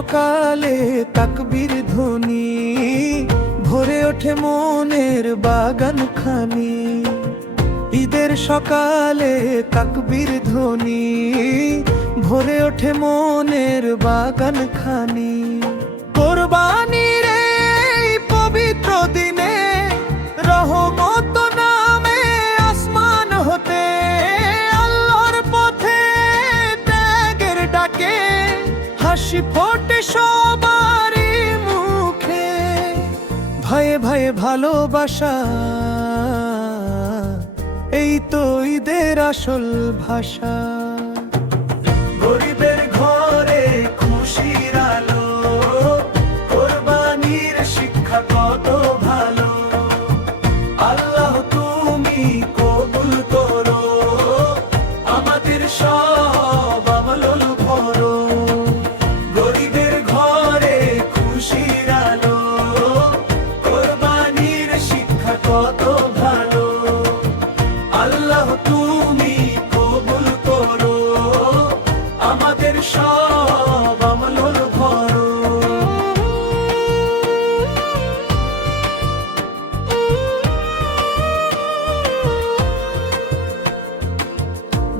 সকালে তাকবীর ধ্বনি, ভরে ওঠে মনের বাগান খানি। ঈদের সকালে তাকবীর ধ্বনি, ভরে ওঠে মনের বাগান খানি। কোরবানির এই পবিত্র দিনে রহমত নামে আসমান হতে, আল্লাহর পথে ত্যাগের ডাকে হাসি ফোটে সবারই মুখে। ভাইয়ে ভাইয়ে ভালোবাসা, এই তো ঈদের আসল ভাষা। গরিবের ঘরে খুশির আলো, কোরবানির শিক্ষা কত ভালো। আল্লাহ তুমি কবুল করো, আমাদের সব আমল ভরো। গরিবের ঘরে খুশির আলো, কোরবানির শিক্ষা কত ভালো। আল্লাহ তুমি কবুল করো, আমাদের সব আমল ভরো।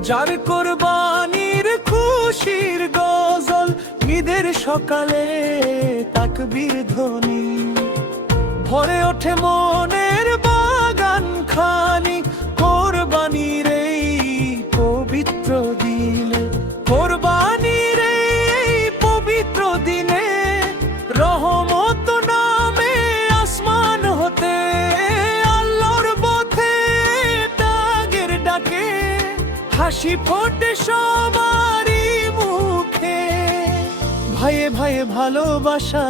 যার কোরবানির খুশির গজল, ঈদের সকালে তাকবীর ধ্বনি, ভরে ওঠে মনের বাগান খানি। কোরবানির এই পবিত্র দিনে, কোরবানির এই পবিত্র দিনে রহমত নামে আসমান হতে, আল্লাহর পথে ত্যাগের ডাকে হাসি ফোটে সবারই মুখে। ভাইয়ে ভাইয়ে ভালোবাসা,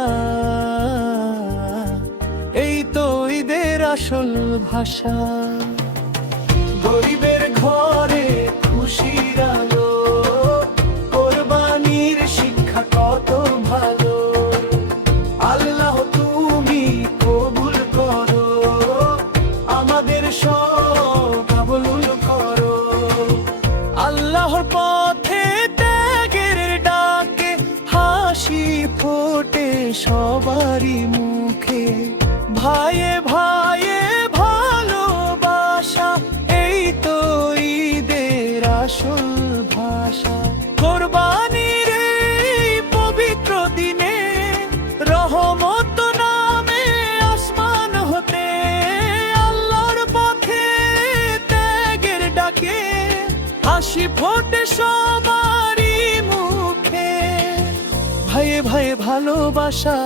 এই তো ঈদের আসল ভাষা। গরিবের ঘরে খুশির আলো, কোরবানির শিক্ষা কত ভালো। আল্লাহ তুমি কবুল করো, আমাদের সব আমল করো। আল্লাহর পথে ত্যাগের ডাকে হাসি ফোটে সবারই মুখে। ভাইয়ে ভাইয়ে ভালোবাসা, এই তো ঈদের আসল ভাষা। কোরবানির এই পবিত্র দিনে রহমত নামে আসমান হতে, আল্লাহর পথে ত্যাগের ডাকে হাসি ফোটে সবারই মুখে। ভাইয়ে ভাইয়ে ভালোবাসা,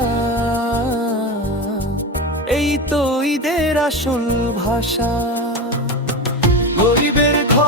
এই তো ঈদের আসল ভাষা। গরিবের ঘর